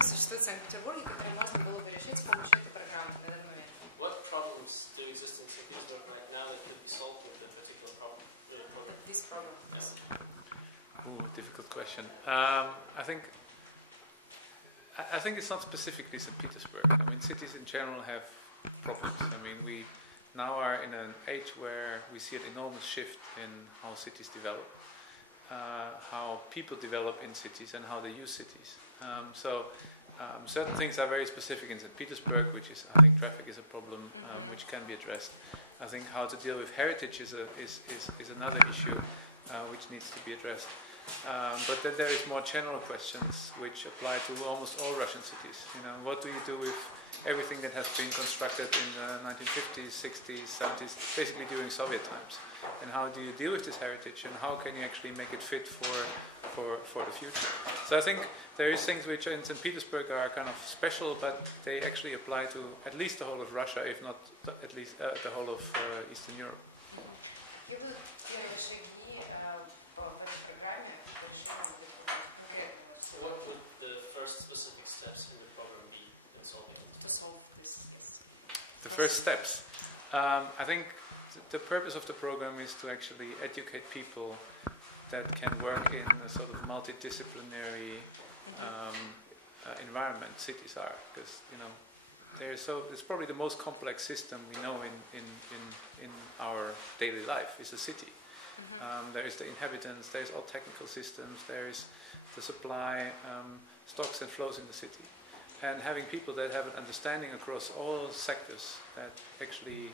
проблемы существуют в Санкт-Петербурге, которые можно было бы решить с помощью этой программы на данный момент? What problems do exist in St. Petersburg right now that could be solved with a particular problem? This problem. Yes. Ooh, difficult question. I think it's not specifically St. Petersburg. I mean, cities in general have problems. I mean, we now are in an age where we see an enormous shift in how cities develop, how people develop in cities, and how they use cities. Certain things are very specific in St. Petersburg, which is, I think, traffic is a problem which can be addressed. I think how to deal with heritage is another issue which needs to be addressed. But then there is more general questions which apply to almost all Russian cities. You know, what do you do with everything that has been constructed in the 1950s, 60s, 70s, basically during Soviet times? And how do you deal with this heritage? And how can you actually make it fit for the future? So I think there is things which in St. Petersburg are kind of special, but they actually apply to at least the whole of Russia, if not at least the whole of Eastern Europe. What would the first specific steps in the program be in solving it? To solve this case. The first steps. I think the purpose of the program is to actually educate people that can work in a sort of multidisciplinary environment cities are, because it's probably the most complex system we know in our daily life is a city. There is the inhabitants, there is all technical systems, there is the supply, stocks and flows in the city. And having people that have an understanding across all sectors that actually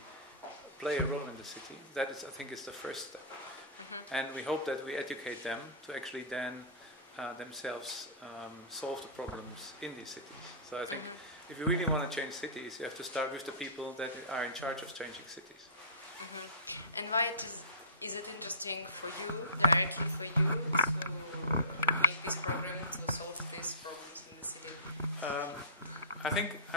play a role in the city, that is, I think, is the first step. And we hope that we educate them to actually then themselves solve the problems in these cities. So I think if you really want to change cities, you have to start with the people that are in charge of changing cities. And why is it interesting for you, directly for you, to make this program to solve these problems in the city? I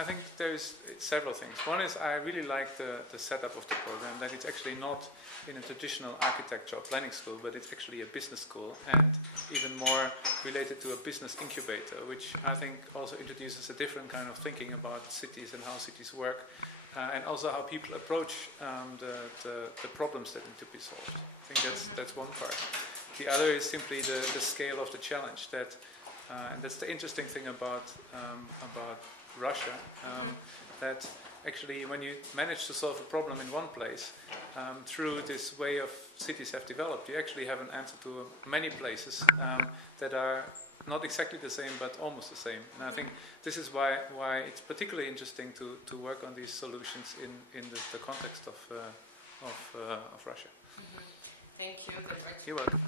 think there's several things. One is I really like the setup of the program, that it's actually not in a traditional architecture or planning school, but it's actually a business school, and even more related to a business incubator, which I think also introduces a different kind of thinking about cities and how cities work, and also how people approach the problems that need to be solved. I think that's one part. The other is simply the scale of the challenge, and that's the interesting thing about Russia, that actually when you manage to solve a problem in one place, through this way of cities have developed, you actually have an answer to many places that are not exactly the same but almost the same. And I think this is why it's particularly interesting to work on these solutions in the context of Russia. Thank you. You're welcome.